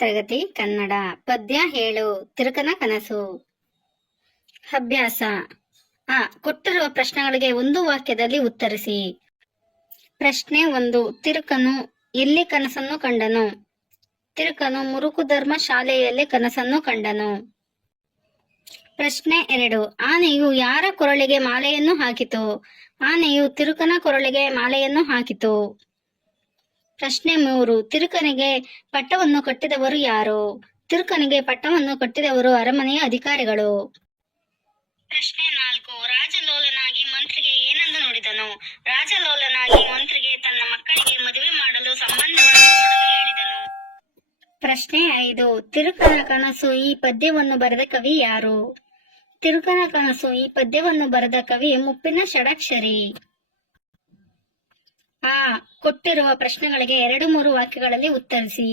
ತರಗತಿ ಕನ್ನಡ ಪದ್ಯ ಹೇಳು ತಿರುಕನ ಕನಸು. ಅಭ್ಯಾಸ. ಕೊಟ್ಟಿರುವ ಪ್ರಶ್ನೆಗಳಿಗೆ ಒಂದು ವಾಕ್ಯದಲ್ಲಿ ಉತ್ತರಿಸಿ. ಪ್ರಶ್ನೆ 1. ತಿರುಕನು ಎಲ್ಲಿ ಕನಸನ್ನು ಕಂಡನು? ತಿರುಕನು ಮುರುಕುಧರ್ಮ ಶಾಲೆಯಲ್ಲಿ ಕನಸನ್ನು ಕಂಡನು. ಪ್ರಶ್ನೆ 2. ಆನೆಯು ಯಾರ ಕೊರಳಿಗೆ ಮಾಲೆಯನ್ನು ಹಾಕಿತು? ಆನೆಯು ತಿರುಕನ ಕೊರಳಿಗೆ ಮಾಲೆಯನ್ನು ಹಾಕಿತು. ಪ್ರಶ್ನೆ 3. ತಿರುಕನಿಗೆ ಪಟ್ಟವನ್ನು ಕಟ್ಟಿದವರು ಯಾರು? ತಿರುಕನಿಗೆ ಪಟ್ಟವನ್ನು ಕಟ್ಟಿದವರು ಅರಮನೆಯ ಅಧಿಕಾರಿಗಳು. ಪ್ರಶ್ನೆ 4. ರಾಜಲೋಲನಾಗಿ ಮಂತ್ರಿಗೆ ಏನೆಂದು ನುಡಿದನು? ರಾಜಲೋಲನಾಗಿ ಮಂತ್ರಿಗೆ ತನ್ನ ಮಕ್ಕಳಿಗೆ ಮದುವೆ ಮಾಡಲು ಸಂಬಂಧವನ್ನು ನೋಡಲು ಹೇಳಿದನು. ಪ್ರಶ್ನೆ 5. ತಿರುಕನ ಕನಸು ಈ ಪದ್ಯವನ್ನು ಬರೆದ ಕವಿ ಯಾರು? ತಿರುಕನ ಕನಸು ಈ ಪದ್ಯವನ್ನು ಬರೆದ ಕವಿ ಮುಪ್ಪಿನ ಷಡಾಕ್ಷರಿ. ಕೊಟ್ಟಿರುವ ಪ್ರಶ್ನೆಗಳಿಗೆ 2-3 ವಾಕ್ಯಗಳಲ್ಲಿ ಉತ್ತರಿಸಿ.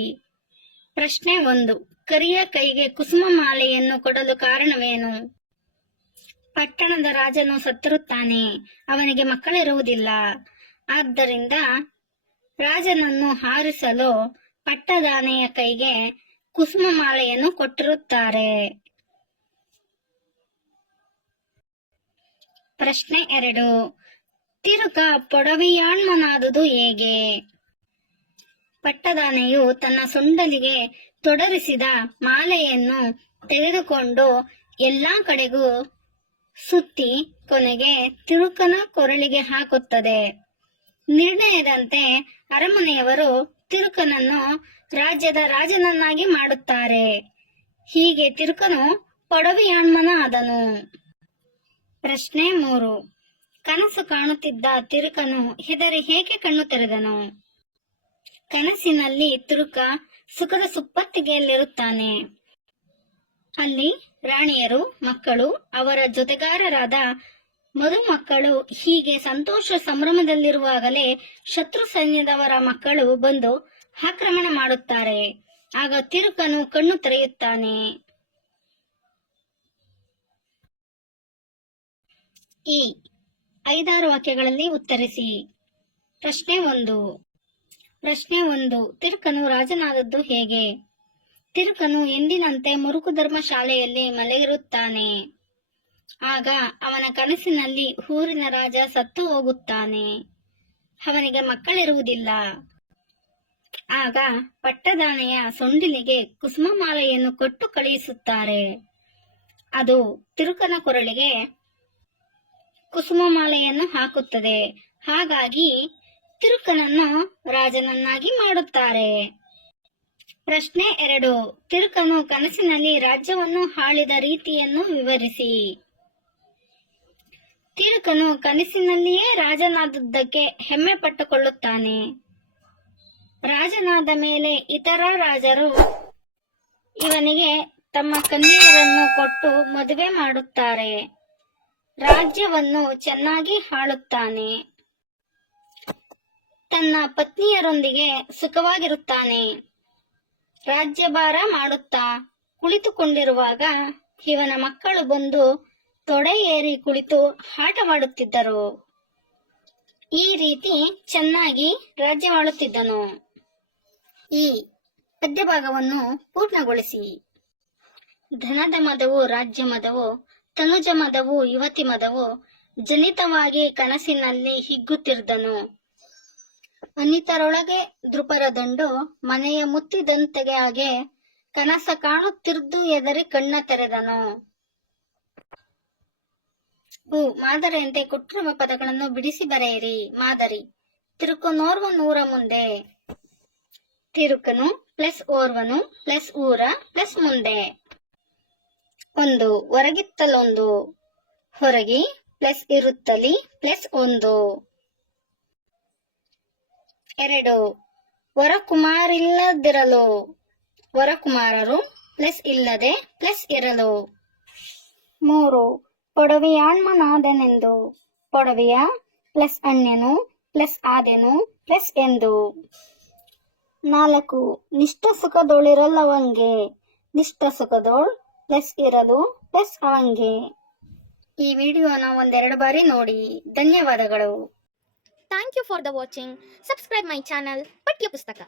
ಪ್ರಶ್ನೆ 1. ಕರಿಯ ಕೈಗೆ ಕುಸುಮ ಮಾಲೆಯನ್ನು ಕೊಡಲು ಕಾರಣವೇನು? ಪಟ್ಟಣದ ರಾಜನು ಸತ್ತಿರುತ್ತಾನೆ, ಅವನಿಗೆ ಮಕ್ಕಳಿರುವುದಿಲ್ಲ. ಆದ್ದರಿಂದ ರಾಜನನ್ನು ಹಾರಿಸಲು ಪಟ್ಟದಾನೆಯ ಕೈಗೆ ಕುಸುಮ ಮಾಲೆಯನ್ನು ಕೊಟ್ಟಿರುತ್ತಾರೆ. ಪ್ರಶ್ನೆ 2. ತಿರುಕ ಪೊಡವಿಯಾಣ್ಮನಾದುದು ಹೇಗೆ? ಪಟ್ಟದಾನೆಯು ತನ್ನ ಸೊಂಡಲಿಗೆ ತೊಡರಿಸಿದ ಮಾಲೆಯನ್ನು ತೆಗೆದುಕೊಂಡು ಎಲ್ಲಾ ಕಡೆಗೂ ಸುತ್ತಿ ಕೊನೆಗೆ ತಿರುಕನ ಕೊರಳಿಗೆ ಹಾಕುತ್ತದೆ. ನಿರ್ಣಯದಂತೆ ಅರಮನೆಯವರು ತಿರುಕನನ್ನು ರಾಜ್ಯದ ರಾಜನನ್ನಾಗಿ ಮಾಡುತ್ತಾರೆ. ಹೀಗೆ ತಿರುಕನು ಪೊಡವಿಯಾಣ್ಮನ ಆದನು. ಪ್ರಶ್ನೆ 3. ಕನಸು ಕಾಣುತ್ತಿದ್ದ ತಿರುಕನು ಹೆದರಿ ಏಕೆ ಕಣ್ಣು ತೆರೆದನು? ಕನಸಿನಲ್ಲಿ ತಿರುಕ ಸುಖದ ಸುಪ್ಪತ್ತಿಗೆಯಲ್ಲಿರುತ್ತಾನೆ. ಅಲ್ಲಿ ರಾಣಿಯರು, ಮಕ್ಕಳು, ಅವರ ಜೊತೆಗಾರರಾದ ಮದುಮಕ್ಕಳು ಹೀಗೆ ಸಂತೋಷ ಸಂಭ್ರಮದಲ್ಲಿರುವಾಗಲೇ ಶತ್ರು ಸೈನ್ಯದವರ ಮಕ್ಕಳು ಬಂದು ಆಕ್ರಮಣ ಮಾಡುತ್ತಾರೆ. ಆಗ ತಿರುಕನು ಕಣ್ಣು ತೆರೆಯುತ್ತಾನೆ. ಈ 5-6 ವಾಕ್ಯಗಳಲ್ಲಿ ಉತ್ತರಿಸಿ. ಪ್ರಶ್ನೆ 1. ಪ್ರಶ್ನೆ 1. ತಿರುಕನು ರಾಜನಾದದ್ದು ಹೇಗೆ? ತಿರುಕನು ಎಂದಿನಂತೆ ಮುರುಕುಧರ್ಮ ಶಾಲೆಯಲ್ಲಿ ಮಲಗಿರುತ್ತಾನೆ. ಆಗ ಅವನ ಕನಸಿನಲ್ಲಿ ಊರಿನ ರಾಜ ಸತ್ತು ಹೋಗುತ್ತಾನೆ. ಅವನಿಗೆ ಮಕ್ಕಳಿರುವುದಿಲ್ಲ. ಆಗ ಪಟ್ಟದಾನೆಯ ಸೊಂಡಿಲಿಗೆ ಕುಸುಮ ಮಾಲೆಯನ್ನು ಕೊಟ್ಟು ಕಳುಹಿಸುತ್ತಾರೆ. ಅದು ತಿರುಕನ ಕೊರಳಿಗೆ ಕುಸುಮ ಮಾಲೆಯನ್ನು ಹಾಕುತ್ತದೆ. ಹಾಗಾಗಿ ತಿರುಕನನ್ನು ರಾಜನನ್ನಾಗಿ ಮಾಡುತ್ತಾರೆ. ಪ್ರಶ್ನೆ 2. ತಿರುಕನು ಕನಸಿನಲ್ಲಿ ರಾಜ್ಯವನ್ನು ಆಳಿದ ರೀತಿಯನ್ನು ವಿವರಿಸಿ. ತಿರುಕನು ಕನಸಿನಲ್ಲಿಯೇ ರಾಜನಾದದ್ದಕ್ಕೆ ಹೆಮ್ಮೆ ಪಟ್ಟುಕೊಳ್ಳುತ್ತಾನೆ. ರಾಜನಾದ ಮೇಲೆ ಇತರ ರಾಜರು ಇವನಿಗೆ ತಮ್ಮ ಕನ್ಯೆಯರನ್ನು ಕೊಟ್ಟು ಮದುವೆ ಮಾಡುತ್ತಾರೆ. ರಾಜ್ಯವನ್ನು ಚೆನ್ನಾಗಿ ಆಳುತ್ತಾನೆ. ತನ್ನ ಪತ್ನಿಯರೊಂದಿಗೆ ಸುಖವಾಗಿರುತ್ತಾನೆ. ರಾಜ್ಯಭಾರ ಮಾಡುತ್ತಾ ಕುಳಿತುಕೊಂಡಿರುವಾಗ ಇವನ ಮಕ್ಕಳು ಬಂದು ತೊಡೆ ಏರಿ ಕುಳಿತು ಆಟವಾಡುತ್ತಿದ್ದರು. ಈ ರೀತಿ ಚೆನ್ನಾಗಿ ರಾಜ್ಯವಾಳುತ್ತಿದ್ದನು. ಈ ಪದ್ಯಭಾಗವನ್ನು ಪೂರ್ಣಗೊಳಿಸಿ. ಧನದ ಮದವು ರಾಜ್ಯ ಮದವು, ತನುಜ ಮದವು ಯುವತಿ ಮದವು, ಜನಿತವಾಗಿ ಕನಸಿನಲ್ಲಿ ಹಿಗ್ಗುತ್ತಿದ್ದನು. ಅನಿತರೊಳಗೆ ದೃಪರ ದಂಡು, ಮನೆಯ ಮುತ್ತಿದಂತೆಗೆ ಕನಸ ಕಾಣುತ್ತಿರ್ದು ಎದರಿ ಕಣ್ಣ ತೆರೆದನು. ಮಾದರಿಯಂತೆ ಕೊಟ್ಟಿರುವ ಪದಗಳನ್ನು ಬಿಡಿಸಿ ಬರೆಯಿರಿ. ಮಾದರಿ. ತಿರುಕನೋರ್ವ ನೂರ ಮುಂದೆ. ತಿರುಕನು ಪ್ಲಸ್ ಓರ್ವನು ಪ್ಲಸ್ ಊರ ಪ್ಲಸ್ ಮುಂದೆ. 1. ಹೊರಗಿತ್ತಲೊಂದು. ಹೊರಗಿ ಪ್ಲಸ್ ಇರುತ್ತಲಿ ಪ್ಲಸ್ 1. 2. ವರಕುಮಾರಿಲ್ಲದಿರಲು. ವರಕುಮಾರರು ಪ್ಲಸ್ ಇಲ್ಲದೆ ಪ್ಲಸ್ ಇರಲು. 3. ಪೊಡವಿಯಾಣ್ಮನಾದೆನೆಂದು. ಪೊಡವಿಯ ಪ್ಲಸ್ ಅಣ್ಯನು ಪ್ಲಸ್ ಆದೆನು ಪ್ಲಸ್ ಎಂದು. 4. ನಿಷ್ಠ ಸುಖದೊಳಿರಲ್ಲವಂಗೆ. ನಿಷ್ಠ ಸುಖದೊಳ್ ಪ್ಲಸ್ ಇರಲು ಪ್ಲಸ್ ಅವಂಗೆ. ಈ ವಿಡಿಯೋನ 1-2 ಬಾರಿ ನೋಡಿ. ಧನ್ಯವಾದಗಳು. Thank you for the watching. Subscribe my channel Patya Pustaka.